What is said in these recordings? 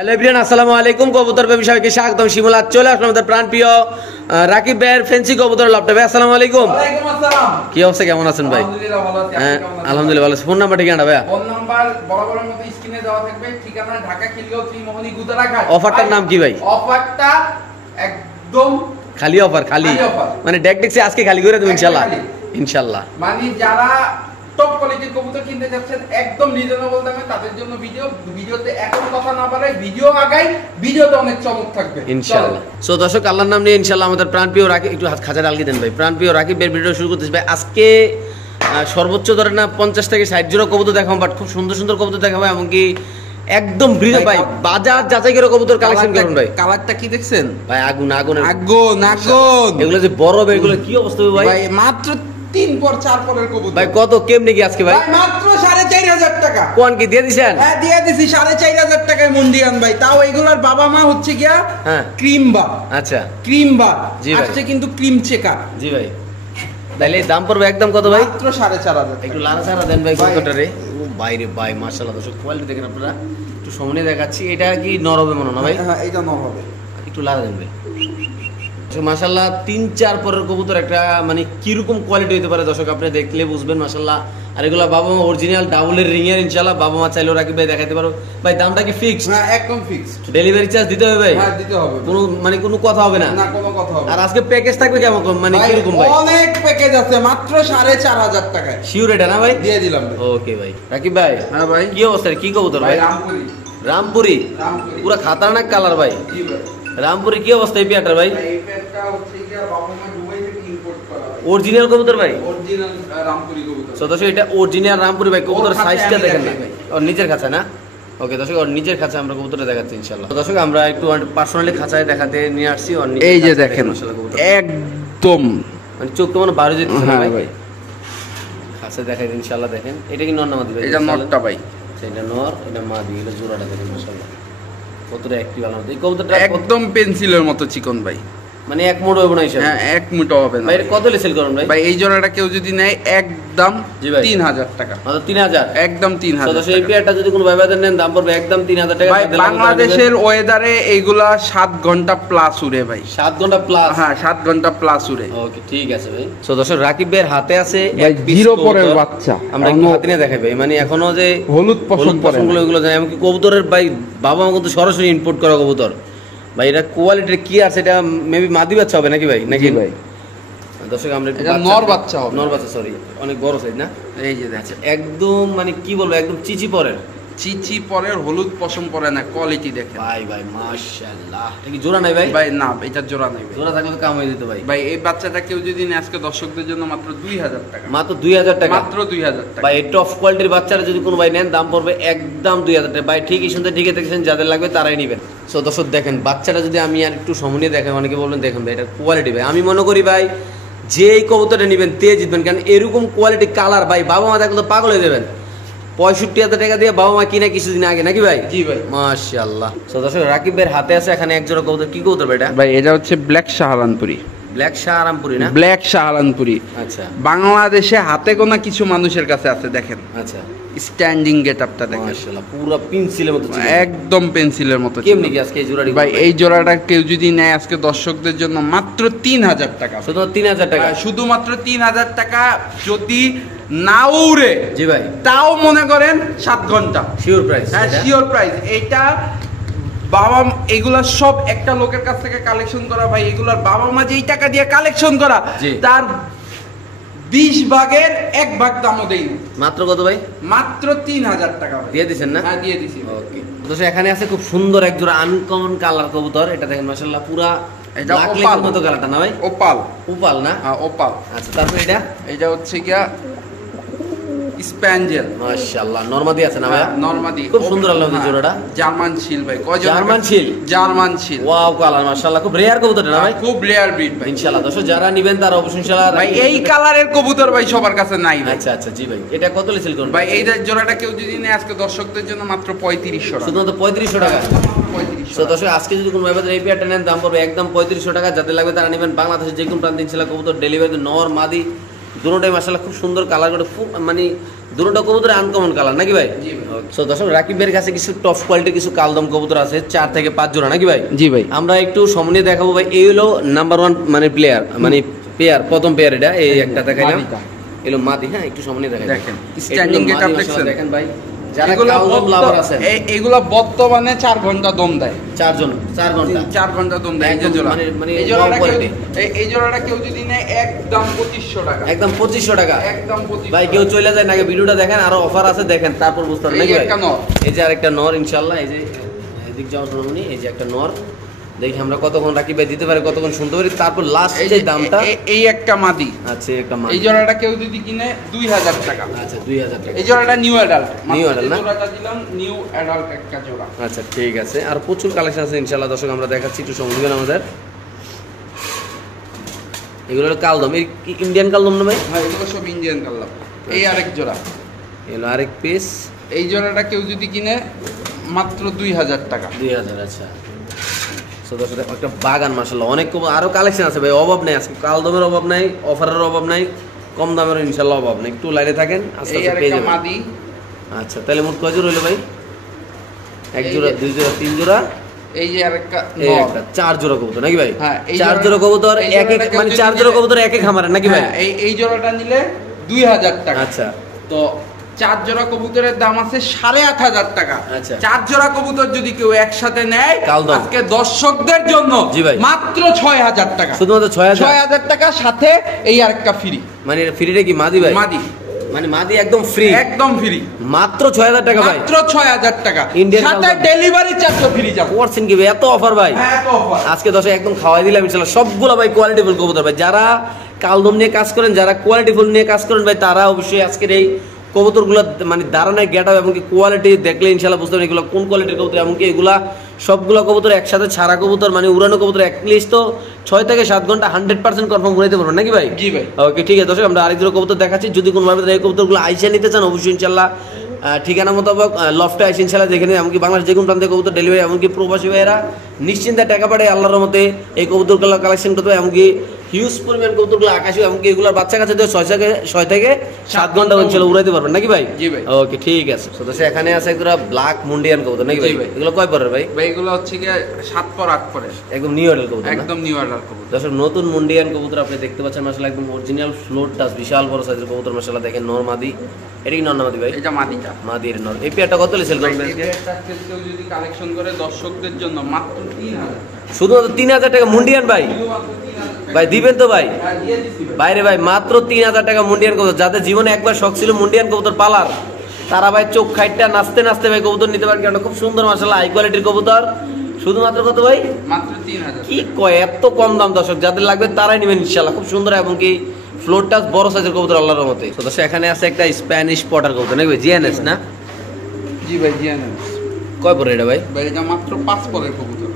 Hello everyone, আসসালামু আলাইকুম। কবুতর প্রেমী সবাইকে স্বাগতম। শিমুল আজ চলে আসলাম আমাদের প্রাণপ্রিয় রাকিব ভাইয়ের ফ্যান্সি কবুতর লফটে। ভাই আসসালামু আলাইকুম। ওয়ালাইকুম আসসালাম। কি অবস্থা, কেমন আছেন ভাই? আলহামদুলিল্লাহ ভালো আছি। হ্যাঁ আলহামদুলিল্লাহ ভালো আছি। ফোন নাম্বার ঠিকানা ভাই? ফোন নাম্বার বরাবরের মতো স্ক্রিনে দেওয়া থাকবে। ঠিকানা ঢাকা খিলগাঁও ত্রিমোহনী গুদারাঘাট। অফারটার নাম কি ভাই? অফারটা একদম খালি অফার, খালি মানে ডেকটেক্সে আজকে খালি করে দেব ইনশাআল্লাহ। ইনশাআল্লাহ মানে যারা টপ কোয়ালিটির কবুতর কিনতে যাচ্ছেন একদম রিজনেবল দামে তাদের জন্য ভিডিওতে এখন কথা না বাড়াই ভিডিও আগাই, ভিডিওতে অনেক চমক থাকবে ইনশাআল্লাহ। সো দর্শক, আল্লাহর নাম নিয়ে ইনশাআল্লাহ আমাদের প্রাণপ্রিয় রাকিব, একটু খাঁচা ডালকি দেন ভাই। প্রাণপ্রিয় রাকিবের ভিডিও শুরু করতেছি ভাই। আজকে সর্বোচ্চ ধরে না 50 থেকে 60 জোড়া কবুতর দেখাবো, বাট খুব সুন্দর সুন্দর কবুতর দেখাবো, এমনকি একদম বৃহৎ ভাই বাজার যাচাই করে কবুতর কালেকশন করুন ভাই। কালারটা কি দেখছেন ভাই? আগুন আগুন আগুন আগুন। এগুলো যে বড় ভাই, এগুলো কি অবস্থা ভাই? ভাই মাত্র 3 পর 4 পরের কবুতর ভাই কত কেমনে কি আজকে ভাই? ভাই মাত্র 4,500 টাকা। কোন কি দিয়ে দিবেন? হ্যাঁ দিয়ে দিছি 4,500 টাকায় মুন্ডিয়ান ভাই। তাও এগুলার বাবা মা হচ্ছে গিয়া হ্যাঁ ক্রিম বা। আচ্ছা ক্রিম বা জি ভাই। আজকে কিন্তু ক্রিম চেকার। জি ভাই। তাইলে দাম পড়বে একদম কত ভাই? মাত্র 4,500। একটু লারা ছাড়া দেন ভাই কতটারে। ও বাইরে ভাই মাশাআল্লাহ, দর্শক কোয়ালিটি দেখেন আপনারা। একটু সামনে দেখাচ্ছি, এটা কি নর হবে মনে না ভাই? হ্যাঁ এটা নর হবে। একটু লারা দেন ভাই। মাশাআল্লাহ 3-4 পরের কবুতর একটা মানে কিরকম কোয়ালিটি হতে পারে দর্শক আপনি দেখলে বুঝবেন মাশাআল্লাহ। আর এগুলা বাবা মা অরিজিনাল ডাবলের রিং এর ইনশাআল্লাহ। বাবা মা চাইলেও রাকিব ভাই দেখাতে পারো ভাই। দামটা কি ফিক্সড? হ্যাঁ একদম ফিক্সড। ডেলিভারি চার্জ দিতে হবে ভাই? হ্যাঁ দিতে হবে। কোনো কথা হবে না? না কোনো কথা হবে না। আর আজকে প্যাকেজ থাকবে কেমন, মানে কিরকম ভাই? অনেক প্যাকেজ আছে মাত্র 4,500 টাকায়। শিওর এটা না ভাই? দিয়ে দিলাম। ওকে ভাই। রাকিব ভাই হ্যাঁ ভাই কি অবস্থা, কি কবুতর ভাই? রামপুরি। রামপুরি পুরো খাতারনাক কালার ভাই। জি ভাই। রামপুরি কি অবস্থা এই পেয়ারটার ভাই? এই পেটটা হচ্ছে কি বাবা মা দুবাই থেকে ইম্পোর্ট করা হয়। অরিজিনাল কবুতর ভাই? অরিজিনাল রামপুরি কবুতর। সো দর্শক, এটা অরিজিনাল রামপুরি ভাই। কবুতর সাইজটা দেখেন না ভাই। ওর নিচের খাঁচা না? ওকে দর্শক, ওর নিচের খাঁচা আমরা কবুতরটা দেখাচ্ছি ইনশাআল্লাহ। তো দর্শক, আমরা একটু পার্সোনালি খাঁচায় দেখাতে নিয়ে আসছি। ওর নিচের এই যে খাঁচা দেখেন মাশাআল্লাহ কবুতর একদম মানে চোখ তো মানে বাইরে যেতে হ্যাঁ ভাই। ভাই খাঁচা দেখাই ইনশাআল্লাহ। দেখেন এটা কি নর না মাদি ভাই? এটা নটটা ভাই। এটা নর, এটা মাদি, এটা জোড়াটা দেখেন মাশাআল্লাহ কতটা অ্যাক্টিভ আলাদা। এই কবুতরটা একদম পেন্সিলের মতো চিকন ভাই। মানে এক মোড় হবে না হিসাব? হ্যাঁ এক মুঠো হবে না ভাই। কত সেল করেন ভাই? ভাই এই জোড়াটা কেউ যদি নেয় একদম জি ভাই 3,000 টাকা। মাত্র 3,000? একদম 3,000 সদস্য এই পেয়ারটা যদি কোনো ভাইবাদের নেন দাম পড়বে একদম 3,000 টাকা। ভাই বাংলাদেশের ওয়েদারে এইগুলা 7 ঘন্টা প্লাস উড়ে ভাই। 7 ঘন্টা প্লাস? হ্যাঁ 7 ঘন্টা প্লাস উড়ে। ওকে ঠিক আছে ভাই। সো দর্শক, রাকিব ভাইয়ের হাতে আছে ভাই এক পিস জিরো কবুতর। পরের বাচ্চা। আমরা একটু হাতে নিয়ে দেখাই ভাই। মানে এখনো যে হলুদ পশম পরে পশমগুলো ওগুলো জানি, এমনকি কবুতরের ভাই বাবা মা কিন্তু সরাসরি ইম্পোর্ট করা কবুতর ভাই। এটা কোয়ালিটি কি আছে, এটা মেবি মাদি বাচ্চা হবে নাকি ভাই? নাকি ভাই দর্শক আমরা এটা নর বাচ্চা হবে। নর বাচ্চা, সরি অনেক বড় সাইজ না? এই যে দেখেন একদম মানে কি বলবো, একদম চিচি পরের। চিচি পরের হলুদ পশম পরে না, কোয়ালিটি দেখেন ভাই ভাই মাশাআল্লাহ। এটা কি জোড়া নাই ভাই? ভাই না এটা জোড়া নাই ভাই। জোড়া থাকলে তো কাম হয়ে যেত ভাই। ভাই এই বাচ্চাটা কেউ যদি নেয় আজকে দর্শকদের জন্য মাত্র 2,000 টাকা। মাত্র 2,000 টাকা? মাত্র 2,000 টাকা ভাই। এই টপ কোয়ালিটির বাচ্চারা যদি কোনো ভাই নেন দাম পড়বে একদম 2,000 টাকা ভাই। ঠিকই শুনতে ঠিকই দেখছেন, যাদের লাগবে তারাই নেবেন। সো দর্শক দেখেন বাচ্চাটা যদি আমি আর একটু সময় দেখাই, অনেকে বলবেন দেখেন ভাই এটা কোয়ালিটি ভাই। আমি মনে করি ভাই যে এই কবুতরটা নেবেন তে জিতবেন, কারণ এরকম কোয়ালিটি কালার ভাই বাবা মা দেখলে তো পাগল হয়ে যাবেন। 65,000 টাকা দিয়ে বাবা মা কিনা কিছুদিন আগে নাকি ভাই? জি ভাই মাশাআল্লাহ। সো দর্শক, রাকিব ভাইয়ের হাতে আছে এখানে এক জোড়া কবুতর। কি কবুতর ভাই এটা? ভাই এটা হচ্ছে ব্ল্যাক শাহরানপুরি। ব্ল্যাক শাহরামপুরি না? ব্ল্যাক শাহরানপুরি। আচ্ছা বাংলাদেশে হাতে গোনা কিছু মানুষের কাছে আছে দেখেন। আচ্ছা স্ট্যান্ডিং গেটআপটা দেখেন মাশাআল্লাহ পুরো পেন্সিলের মতো চিকন। একদম পেন্সিলের মতো। কেমনি কি আজকে এই জোড়াটি? ভাই এই জোড়াটা কেউ যদি নেয় আজকে দর্শকদের জন্য মাত্র 3,000 টাকা। শুধু 3,000 টাকা? শুধুমাত্র 3,000 টাকা। যদি না উড়ে জি ভাই তাও মনে করেন 7 ঘন্টা শিওর প্রাইস? হ্যাঁ শিওর প্রাইস। এইটা বাবা এগুলা সব একটা লোকের কাছ থেকে কালেকশন করা ভাই। এগুলার বাবা মা যেই টাকা দিয়ে কালেকশন করা তার 20 ভাগের 1 ভাগ দামও দেই। মাত্র কত ভাই? মাত্র 3,000 টাকা দিয়ে দিবেন না? হ্যাঁ দিয়ে দিছি। ওকে দোস্ত, এখানে আছে খুব সুন্দর এক জোড়া আনকমন কালার কবুতর। এটা দেখেন মাশাআল্লাহ পুরা এটা ব্ল্যাক ওপাল লেকের মতো কালারটা না ভাই? ওপাল। ওপাল না? হ্যাঁ ওপাল। আচ্ছা তারপর এটা হচ্ছে গিয়া স্প্যাঞ্জেল। মাশাআল্লাহ নরমাদি আছে না ভাই? নরমাদি খুব সুন্দর আল্লাহ জোড়াটা। জার্মান শিল ভাই। কয়জন? জার্মান শিল? জার্মান শিল। ওয়াও কালার মাশাআল্লাহ খুব রেয়ার কবুতরটা না ভাই? খুব রেয়ার ব্রিড ভাই। ইনশাআল্লাহ দোস্ত যারা নেবেন তারা অবশ্যই ইনশাআল্লাহ ভাই এই কালারের কবুতর ভাই সবার কাছে নাই ভাই। আচ্ছা আচ্ছা জি ভাই। এটা কত সেল করুন ভাই এই জোড়াটা কেউ যদি নেয় আজকে দর্শকদের জন্য মাত্র 3500 টাকা। শুধুমাত্র 3500 টাকা? 3500। দর্শক আজকে যদি কোনো ব্যাপারে এই পেয়ারটা নেন দাম পড়বে একদম 3500 টাকা। যাদের লাগবে তারা নেবেন। বাংলাদেশের যে কোনো প্রান্তে ইনশাআল্লাহ কবুতর ডেলিভারি নর মাদি দুটোটাই মাশাআল্লাহ খুব সুন্দর কালার করে, খুব মানে দুটোটা কবুতর আনকমন কালার নাকি ভাই? জি ভাই। সো দর্শক রাকিব ভাইয়ের কাছে কিছু টপ কোয়ালিটির কিছু কালদম কবুতর আছে 4 থেকে 5 জোড়া নাকি ভাই? জি ভাই। আমরা একটু সামনে দেখাবো ভাই। এই হলো নাম্বার 1 মানে প্লেয়ার মানে পেয়ার, প্রথম পেয়ার এটা। এই একটা দেখাইলাম, এলো মাদি। হ্যাঁ একটু সামনে দেখাই দেখেন স্ট্যান্ডিং গেটআপ দেখছেন। দেখেন ভাই, যারা কালদম লাভার আছেন এইগুলা বর্তমানে 4 ঘন্টা দম দেয়। 4 ঘন্টা 4 ঘন্টা দম দেয়। এই যে জোড়া, এই জোড়াটা কেউ যদি নেয় একদম 2500 টাকা। একদম 2500 টাকা। একদম 2500 ভাই কেউ চলে যায় নাকি? ভিডিওটা দেখেন, আরো অফার আছে দেখেন, তারপর বুঝতে পারবেন নাকি ভাই? একটা নর, এই যে আরেকটা নর ইনশাআল্লাহ। এই যে এদিক যাওয়ার সময় এই যে একটা নর, দেখি আমরা কতক্ষণ রাকিব ভাই দিতে পারি, কতক্ষণ শুনতে পারি, তারপর লাস্ট যে দামটা। এই একটা মাদি। আচ্ছা একটা মাদি। এই জোড়াটা কেউ যদি কিনে 2000 টাকা। আচ্ছা 2000 টাকা। এই জোড়াটা নিউ অ্যাডাল্ট। নিউ অ্যাডাল্ট না? জোড়াটা দিলাম নিউ অ্যাডাল্ট একটা জোড়া। আচ্ছা ঠিক আছে। আর প্রচুর কালেকশন আছে ইনশাআল্লাহ দর্শক, আমরা দেখাচ্ছি, একটু সময় দিবেন আমাদের। এগুলো হলো কালদম, এই ইন্ডিয়ান কালদম না ভাই? হ্যাঁ এগুলো সব ইন্ডিয়ান কালার। এই আরেক জোড়া, এগুলো আরেক পিস। এই জোড়াটা কেউ যদি কিনে মাত্র 2000 টাকা। 2000। আচ্ছা একটা বাগান মাশাআল্লাহ, অনেক আরো কালেকশন আছে ভাই, অভাব নাই আজকে। কালদমের অভাব নাই, অফারের অভাব নাই, কম দামের ইনশাআল্লাহ অভাব নাই। একটু লাইনে থাকেন, আস্তে এই আস্তে পেয়ে আরেকটা যাবেন। মাদি। আচ্ছা তাহলে মোট কয় জোড়া হইলো ভাই? এক জোড়া, 2 জোড়া, 3 জোড়া, এই যে আরেকটা এই নর। একটা 4 জোড়া কবুতর নাকি ভাই? হ্যাঁ, এই 4 জোড়া জোড়াটা- কবুতর এই এক এক জোড়াটা মানে কেউ 4 যদি জোড়া নিলে- কবুতর এক এক খামারের নাকি ভাই? হ্যাঁ, এই জোড়াটা নিলে 2000 টাকা। আচ্ছা তো 4 জোড়া কবুতরের দাম আছে 8500 টাকা। আচ্ছা। 4 জোড়া কবুতর যদি কেউ একসাথে নেয় কালদম। আজকে দর্শকদের জন্য জি ভাই। মাত্র 6000 টাকা। শুধুমাত্র 6000? 6000 টাকা সাথে এই আরেকটা ফ্রি। মানে ফ্রিটা কি মাদি ভাই? মাদি, মানে মাদি একদম ফ্রি? একদম ফ্রি, মাত্র 6000 টাকা ভাই? মাত্র 6000 টাকা। ইন্ডিয়ান সাথে কালদম। ডেলিভারি চার্জও ফ্রি যাবে। করছেন কি ভাই, এত অফার ভাই? হ্যাঁ এত অফার। আজকে দর্শক একদম খাওয়াই দিলাম ইনশাআল্লাহ। সবগুলো ভাই কোয়ালিটিফুল কবুতর ভাই। যারা কালদম নিয়ে কাজ করেন, যারা কোয়ালিটিফুল নিয়ে কাজ করেন ভাই, তারা অবশ্যই আজকের এই কবুতরগুলো মানে দাঁড়ানোর গেটআপ এমনকি কোয়ালিটি দেখলে ইনশাআল্লাহ বুঝতে পারবেন এগুলো কোন কোয়ালিটির কবুতর। এমনকি এগুলা সবগুলো কবুতর একসাথে ছাড়া কবুতর মানে উড়ানো কবুতর অ্যাটলিস্ট তো 6 থেকে 7 ঘন্টা 100% কনফার্ম উড়াইতে পারবেন নাকি ভাই? জি ভাই। ওকে ঠিক আছে দর্শক, আমরা আরেকজন কবুতর দেখাচ্ছি। যদি কোনোভাবে এই কবুতরগুলো আইসা নিতে চান অবশ্যই ইনশাআল্লাহ ঠিকানা মোতাবেক লফটে আইসা ইনশাআল্লাহ যেখানে এমনকি বাংলাদেশ যে কোনো প্রান্তে কবুতর ডেলিভারি, এমনকি প্রবাসী ভাইয়েরা নিশ্চিন্তে টাকা পাঠায় আল্লাহর রহমতে এই কবুতরগুলো কালেকশন করতে হবে। এমনকি হিউজ পরিমাণ কবুতরগুলো আকাশে, এমনকি এগুলোর বাচ্চা কাছে 6 থেকে 7 ঘন্টা ইনশাআল্লাহ উড়াইতে পারবেন নাকি ভাই? জি ভাই। ওকে ঠিক আছে। তো দর্শক এখানে আছে একটা ব্ল্যাক মুন্ডিয়ান কবুতর নাকি ভাই? জি ভাই। এগুলো কয় পরের ভাই? ভাই এগুলো হচ্ছে কি 7 পর 8 পরে একদম নিউ অর্ডার কবুতর না? একদম নিউ অর্ডার কবুতর। দর্শক নতুন মুন্ডিয়ান কবুতর আপনি দেখতে পাচ্ছেন মাশাআল্লাহ, একদম অরিজিনাল ফ্লোট টাচ, বিশাল বড় সাইজের কবুতর মাশাআল্লাহ। দেখেন নর মাদি, এটা কি নর না মাদি ভাই? এটা মাদিটা। মাদির নর। এই পেয়ারটা কত সেল করবেন? এই পেয়ারটা কেউ যদি কালেকশন করে দর্শকদের জন্য মাত্র 3000। শুধুমাত্র 3000 টাকা মুন্ডিয়ান ভাই? শুধুমাত্র 3000 ভাই দিবেন তো ভাই? হ্যাঁ দিয়ে দিছি ভাই। বাইরে ভাই মাত্র 3000 টাকা মুন্ডিয়ান কবুতর। যাদের জীবনে একবার শখ ছিল মুন্ডিয়ান কবুতর পালার, তারা ভাই চোখ খাইটটা নাচতে নাচতে ভাই কবুতর নিতে পারেন। কারণ খুব সুন্দর মাশাআল্লাহ হাই কোয়ালিটির কবুতর। শুধুমাত্র কত ভাই? মাত্র 3000। কি কয় এত কম দাম দর্শক, যাদের লাগবে তারাই নেবেন ইনশাআল্লাহ। খুব সুন্দর এবং কি ফ্লোর টাচ বড় সাইজের কবুতর আল্লাহর রহমতে। তো দর্শক এখানে আছে একটা স্প্যানিশ পটার কবুতর নাকি ভাই? জিএনএস না? জি ভাই জিএনএস। কয় পরে এটা ভাই? ভাই এটা মাত্র 5 পরের কবুতর।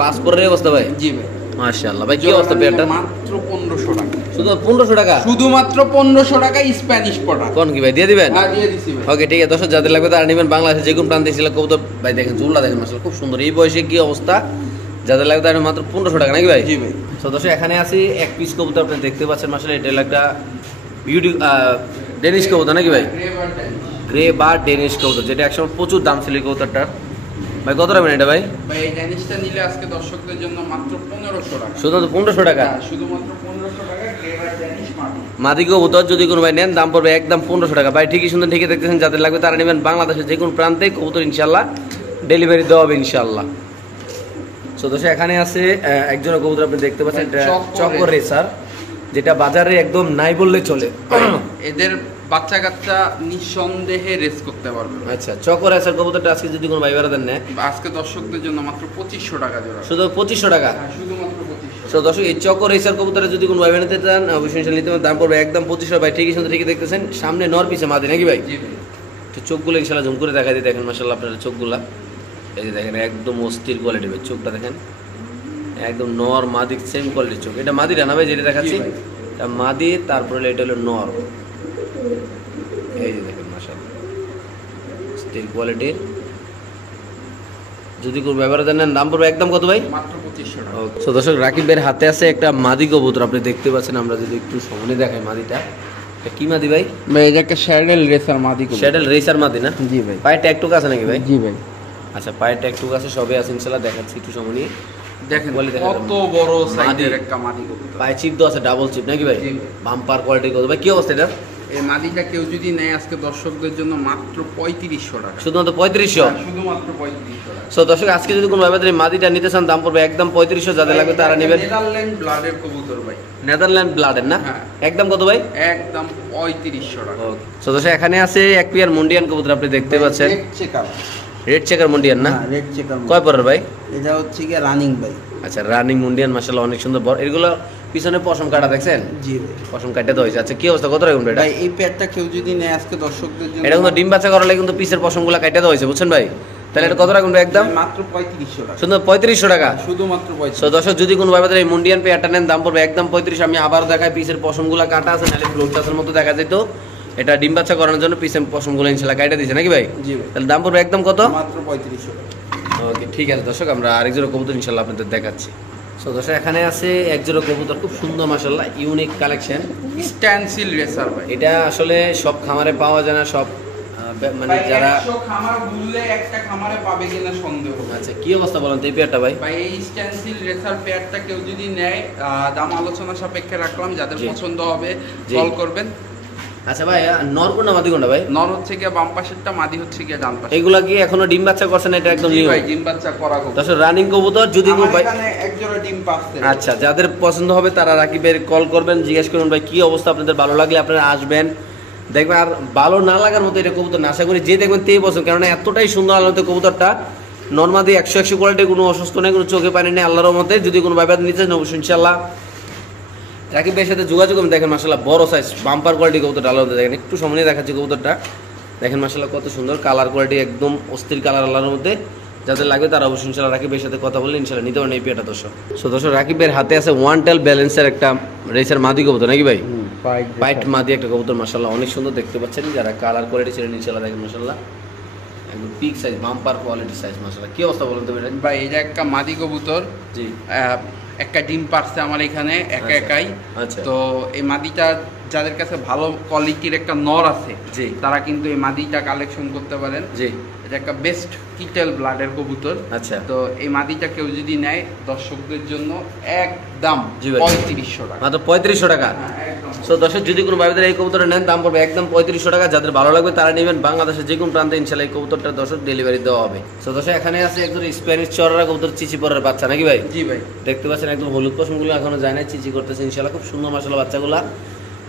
5 পরের অবস্থা ভাই? জি ভাই। মাশাআল্লাহ ভাই, কি অবস্থা পেয়ারটা? মাত্র 1500 টাকা। শুধু 1500 টাকা? শুধুমাত্র 1500 টাকা স্প্যানিশ পটা। কোন কি ভাই দিয়ে দিবেন? হ্যাঁ দিয়ে দিছি ভাই। ওকে ঠিক আছে দর্শক, যাদের লাগবে তারা নেবেন। বাংলাদেশে যে কোনো প্রান্তে ছিল কবুতর ভাই দেখেন জুল্লা দেখেন মাশাআল্লাহ খুব সুন্দর। এই বয়সে কি অবস্থা, যাদের লাগবে তারা মাত্র 1500 টাকা নাকি ভাই? জি ভাই। তো দর্শক এখানে আছি এক পিস কবুতর আপনি দেখতে পাচ্ছেন মাশাআল্লাহ। এটা হলো একটা বিউটি ডেনিশ কবুতর নাকি ভাই? গ্রে বা ডেনিশ কবুতর, যেটা একসময় প্রচুর দাম ছিল এই কবুতরটার। ভাই কত রাখবেন এটা ভাই? ভাই এই ড্যানিশটা নিলে আজকে দর্শকদের জন্য মাত্র 1500 টাকা। শুধুমাত্র 1500 টাকা? হ্যাঁ, শুধুমাত্র 1500 টাকা গ্রে বা ড্যানিশ মাটি। মাদি কবুতর যদি কোনো ভাই নেন দাম পড়বে একদম 1500 টাকা ভাই। ঠিকই সুন্দর ঠিকই দেখতেছেন, যাদের লাগবে তারা নেবেন। বাংলাদেশের যে কোনো প্রান্তে কবুতর ইনশাআল্লাহ ডেলিভারি দেওয়া হবে ইনশাআল্লাহ। সো দর্শক এখানে আছে একজনের কবুতর আপনি দেখতে পাচ্ছেন, এটা চক্কর রেসার, যেটা বাজারে একদম নাই বললে চলে। এদের বাচ্চা কাচ্চা নিঃসন্দেহে রেস করতে পারবে। আচ্ছা চক্কর রেসার কবুতরটা আজকে যদি কোনো ভাই বেড়াতেন নেয়, আজকে দর্শকদের জন্য মাত্র 2500 টাকা জোড়া। শুধু 2500 টাকা? হ্যাঁ শুধুমাত্র 2500। সো দর্শক এই চক্কর রেসার কবুতরে যদি কোনো ভাই বেড়াতে চান অবশ্যই নিতে পারেন। দাম পড়বে একদম 2500 ভাই। ঠিকই সুন্দর ঠিকই দেখতেছেন, সামনে নর পিছে মাদি নাকি ভাই? জি ভাই। তো চোখগুলো ইনশাআল্লাহ জুম করে দেখা দিয়ে দেখেন মাশাআল্লাহ আপনারা চোখগুলা। এই যে দেখেন একদম অস্থির কোয়ালিটি ভাই, চোখটা দেখেন একদম নর মাদি সেম কোয়ালিটির চোখ। এটা মাদিরা না ভাই যেটা দেখাচ্ছি? এটা মাদি, তারপরে এটা হলো নর। এই যে দেখেন মাশাআল্লাহ অস্থির কোয়ালিটির। যদি কোনো ব্যবহার দেন দাম পড়বে একদম কত ভাই? মাত্র 2500 টাকা। সো দর্শক রাকিব ভাইয়ের হাতে আছে একটা মাদি কবুতর আপনি দেখতে পাচ্ছেন। আমরা যদি একটু সামনে দেখাই মাদিটা, কি মাদি ভাই? ভাই এটা একটা শ্যাডেল রেসার মাদি কবুতর। শ্যাডেল রেসার মাদি না? জি ভাই। পায়ে ট্যাগ টুক আছে নাকি ভাই? জি ভাই। আচ্ছা, পায়ে ট্যাগ টুক আছে, সবই আছে ইনশাআল্লাহ, দেখাচ্ছি একটু সময় নিয়ে। দেখেন বলে দেখা কত বড় সাইজের একটা মাদি কবুতর। পায়ে চিপ তো আছে, ডাবল চিপ নাকি ভাই? জি ভাই। বাম্পার কোয়ালিটি কত ভাই, কি অবস্থা এটা? এই মাদিটা কেউ যদি নেয় আজকে দর্শকদের জন্য মাত্র 3500 টাকা। শুধুমাত্র 3500? শুধুমাত্র 3500 টাকা। সো দর্শক, আজকে যদি কোনো ভাই মাদিটা নিতে চান দাম পড়বে একদম 3500, যাদের লাগবে তারা নেবেন। নেদারল্যান্ড ব্লাডের কবুতর ভাই। নেদারল্যান্ড ব্লাডের না? হ্যাঁ। একদম কত ভাই? একদম 3500 টাকা। সো দর্শক, এখানে আছে এক পেয়ার মুন্ডিয়ান কবুতর, আপনি দেখতে পাচ্ছেন। Red checker. রেড চেকার মুন্ডিয়ান না? Red checker. কয় পরের ভাই? এটা হচ্ছে কি রানিং ভাই। আচ্ছা, রানিং মুন্ডিয়ান, মাশাআল্লাহ অনেক সুন্দর বড়। এগুলো পিছনে পশম কাটা দেখছেন? জি ভাই। পশম কাটতে তো হয়েছে। আচ্ছা, কি অবস্থা, কত রাখুন এটা? ভাই এই পেয়ারটা কেউ যদি নেয় আজকে দর্শকদের জন্য, এটা কিন্তু ডিম বাচ্চা করালে কিন্তু পিসের পশমগুলো কাটতে তো হয়েছে, বুঝছেন ভাই? তাহলে এটা কত রাখুন একদম? মাত্র 3500 টাকা। শুধু 3500 টাকা? শুধুমাত্র 3500। সো দর্শক, যদি কোনো ভাই এই মুন্ডিয়ান পেয়ারটা নেন দাম পড়বে একদম 3500। আমি আবার দেখাই, পিসের পশমগুলো কাটা আছে, নাহলে ফ্লোর টাসের মতো দেখা যেত। এটা ডিম বাচ্চা করানোর জন্য পিসের পশমগুলো ইনশাআল্লাহ কাটে দিয়েছে নাকি ভাই? জি ভাই। তাহলে দাম পড়বে একদম কত? মাত্র 3500 টাকা। ওকে, ঠিক আছে দর্শক, আমরা আরেক জোড়া কবুতর ইনশাআল্লাহ আপনাদের দেখাচ্ছি। সো দর্শক, এখানে আছে এক জোড়া কবুতর, খুব সুন্দর মাশাআল্লাহ, ইউনিক কালেকশন। স্ট্যান্সিল রেসার ভাই। এটা আসলে সব খামারে পাওয়া যায় না, সব মানে ভাই যারা 100 খামার ঘুরলে একটা খামারে পাবে কিনা সন্দেহ। আচ্ছা, কি অবস্থা বলেন তো এই পেয়ারটা ভাই? ভাই এই স্ট্যান্সিল রেসার পেয়ারটা কেউ যদি নেয়, দাম আলোচনা সাপেক্ষে রাখলাম, যাদের জি। পছন্দ হবে জি। কল করবেন। আচ্ছা ভাই, নর কোনটা মাদি কোনটা ভাই? নর হচ্ছে গিয়ে বাম পাশেরটা, মাদি হচ্ছে গিয়ে ডান পাশে। এগুলা কি এখনো ডিম বাচ্চা করছে না? এটা একদম জি নিউ ভাই, ডিম বাচ্চা করা কবুতর। দর্শক, রানিং কবুতর। যদি কোনো আমার ভাই, এখানে এক জোড়া ডিম পাচ্ছে। আচ্ছা, যাদের পছন্দ হবে তারা রাকিবের কল করবেন, জিজ্ঞেস করুন ভাই কি অবস্থা, আপনাদের ভালো লাগলে আপনারা আসবেন দেখবেন। আর ভালো না লাগার মতো এটা কবুতর না, আশা করি যে দেখবেন তেই পছন্দ, কারণ এতটাই সুন্দর আলোতে কবুতরটা। নর্মাদি 100 কোয়ালিটি, কোনো অসুস্থ নেই, কোনো চোখে পানি নেই আল্লাহর মতে। যদি কোনো ভাইবার নিতে চান অবশ্যই ইনশাআল্লাহ রাকিবের সাথে যোগাযোগ করবেন। দেখেন মাশাআল্লাহ বড় সাইজ বাম্পার কোয়ালিটি কবুতরটা আলাদা, দেখেন একটু সামনে দেখাচ্ছি কবুতরটা। দেখেন মাশাআল্লাহ কত সুন্দর কালার কোয়ালিটি, একদম অস্থির কালার আল্লাহর মধ্যে। যাদের লাগবে তারা অবশ্যই ইনশাআল্লাহ রাকিবের সাথে কথা বললে ইনশাআল্লাহ নিতে পারেন এই পেয়ারটা দর্শক। সো দর্শক, রাকিবের হাতে আছে ওয়ান টেল ব্যালেন্সের একটা রেসার মাদি কবুতর নাকি ভাই? পাইট মাদি একটা কবুতর, মাশাআল্লাহ অনেক সুন্দর দেখতে পাচ্ছেন। যারা কালার কোয়ালিটি ছিলেন ইনশাআল্লাহ দেখেন মাশাআল্লাহ একদম peak size, bumper quality size মাশাআল্লাহ। কি অবস্থা বলেন তো এটা ভাই? এটা একটা মাদি কবুতর। জি। একটা ডিম পারছে আমার এখানে একা একাই। আচ্ছা। তো এই মাদিটা যাদের কাছে ভালো কোয়ালিটির একটা নর আছে, জি। তারা কিন্তু এই মাদিটা কালেকশন করতে পারেন। জি। এটা একটা বেস্ট কিটেল ব্লাডের কবুতর। আচ্ছা। তো এই মাদিটা কেউ যদি নেয় দর্শকদের জন্য একদম জি ভাই। 3500 টাকা। মাত্র 3500 টাকা? একদম। সো দর্শক, যদি কোনো ভাইদের এই কবুতরটা নেন দাম পড়বে একদম 3500 টাকা। যাদের ভালো লাগবে তারা নেবেন। বাংলাদেশের যে কোনো প্রান্তে ইনশাআল্লাহ এই কবুতরটা দর্শক ডেলিভারি দেওয়া হবে। সো দর্শক, এখানে আছে একজন স্প্যানিশ চড়রা কবুতর, চিচি পরের বাচ্চা নাকি ভাই? জি ভাই। দেখতে পাচ্ছেন একদম হলুদ পশমগুলো এখনো যায় না, চিচি করতেছে ইনশাআল্লাহ, খুব সুন্দর মাশাআল্লাহ বাচ্চাগুলা।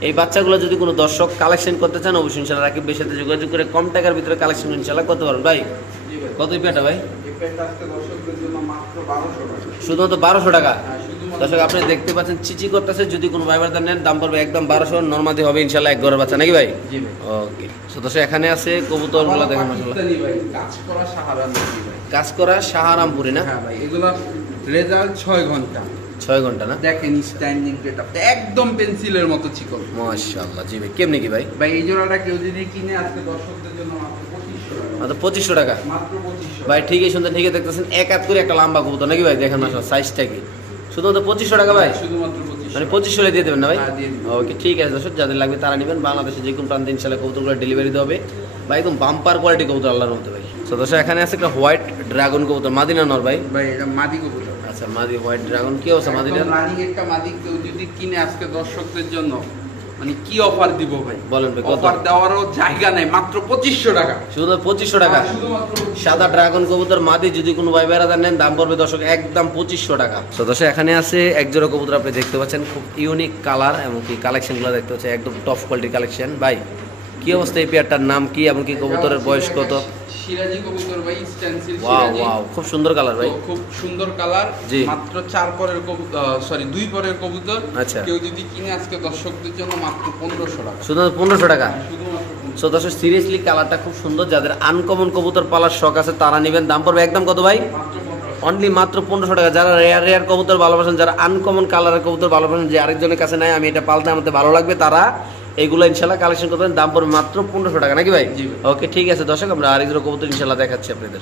এই বাচ্চাগুলো যদি কোনো দর্শক কালেকশন করতে চান অবশ্যই ইনশাআল্লাহ রাকিবের সাথে যোগাযোগ করে কম টাকার ভিতরে কালেকশন ইনশাআল্লাহ করতে পারেন ভাই। জি ভাই। কত এই পেয়ারটা ভাই? এই পেয়ারটা আজকে দর্শকদের জন্য মাত্র 1200 টাকা। শুধুমাত্র 1200 টাকা? হ্যাঁ, শুধুমাত্র। দর্শক, আপনি দেখতে পাচ্ছেন চিচি করতেছে। যদি কোনো ভাইবার দাম নেন দাম পড়বে একদম 1200, নরমাদি হবে ইনশাআল্লাহ এক ঘরের বাচ্চা নাকি ভাই? জি ভাই। ওকে। সো দর্শক, এখানে আছে কবুতরগুলো দেখেন মাশাআল্লাহ। পাকিস্তানি ভাই, কাজ করা সাহারানপুরি ভাই। কাজ করা সাহারামপুরি না? হ্যাঁ ভাই, এগুলা রেজাল্ট 6 ঘন্টা। 6 ঘন্টা না? দেখেন স্ট্যান্ডিং গেটআপ একদম পেন্সিলের মতো চিকন। মাশাআল্লাহ। জি ভাই, কেমনি কি ভাই? ভাই এই জোড়াটা কেউ যদি কিনে আজকে দর্শকদের জন্য মাত্র 2500 টাকা। মাত্র 2500 টাকা? মাত্র 2500 ভাই ঠিকই শুনতে ঠিকই দেখতেছেন, এক হাত করে একটা লম্বা কবুতর নাকি ভাই? দেখেন মাশাআল্লাহ সাইজটা কি, শুধুমাত্র 2500 টাকা ভাই? শুধুমাত্র 2500 মানে 2500 দিয়ে দেবেন না ভাই? হ্যাঁ, দিয়ে দিবো। ওকে, ঠিক আছে দর্শক, যাদের লাগবে তারা নেবেন। বাংলাদেশে যে কোনো প্রান্তে ইনশাআল্লাহ কবুতরগুলো ডেলিভারি দেওয়া হবে ভাই, একদম বাম্পার কোয়ালিটি কবুতর আল্লাহর মতো ভাই। তো দর্শক, এখানে আছে একটা হোয়াইট ড্রাগন কবুতর, মাদিনা নর ভাই? ভাই এটা মাদি কবুতর। আচ্ছা, মাদি হোয়াইট ড্রাগন, কি অবস্থা মাদিনা? একদম রানিং একটা মাদি কেউ যদি কিনে আজকে দর্শকদের জন্য মানে কি অফার দিব ভাই? বলেন ভাই, কত? অফার দেওয়ারও জায়গা নাই, মাত্র 2500 টাকা। শুধু 2500 টাকা? শুধুমাত্র 2500 সাদা ড্রাগন কবুতর মাদি যদি কোনো ভাই বেড়াদার নেন দাম পড়বে দর্শক একদম 2500 টাকা। তো দর্শক, এখানে আছে এক জোড়া কবুতর, আপনি দেখতে পাচ্ছেন খুব ইউনিক কালার এবং কি কালেকশনগুলো দেখতে পাচ্ছেন একদম টপ কোয়ালিটির কালেকশন। ভাই কি অবস্থা এই পেয়ারটার নাম কি এবং কি কবুতরের বয়স কত? সিরাজি কবুতর ভাই, স্ট্যান্সিল ওয়াও সিরাজি। ওয়াও, খুব সুন্দর কালার ভাই। তো খুব সুন্দর কালার। জি। মাত্র 4 পরের কবুতর, সরি 2 পরের কবুতর। আচ্ছা। কেউ যদি কিনে আজকে দর্শকদের জন্য মাত্র 1500 টাকা। শুধু 1500 টাকা? শুধুমাত্র 1500। সো দর্শক, সিরিয়াসলি কালারটা খুব সুন্দর। যাদের আনকমন কবুতর পালার শখ আছে তারা নেবেন। দাম পড়বে একদম কত ভাই? মাত্র 1500। অনলি মাত্র 1500 টাকা। যারা রেয়ার রেয়ার কবুতর ভালোবাসেন, যারা আনকমন কালারের কবুতর ভালোবাসেন, যে আরেকজনের কাছে নাই আমি এটা পালতে আমাদের ভালো লাগবে, তারা এইগুলো ইনশাআল্লাহ কালেকশন করবেন। দাম পড়বে মাত্র 1500 টাকা নাকি ভাই? জি ভাই। ওকে, ঠিক আছে দর্শক, আমরা আরেকজন কবুতর ইনশাআল্লাহ দেখাচ্ছি আপনাদের।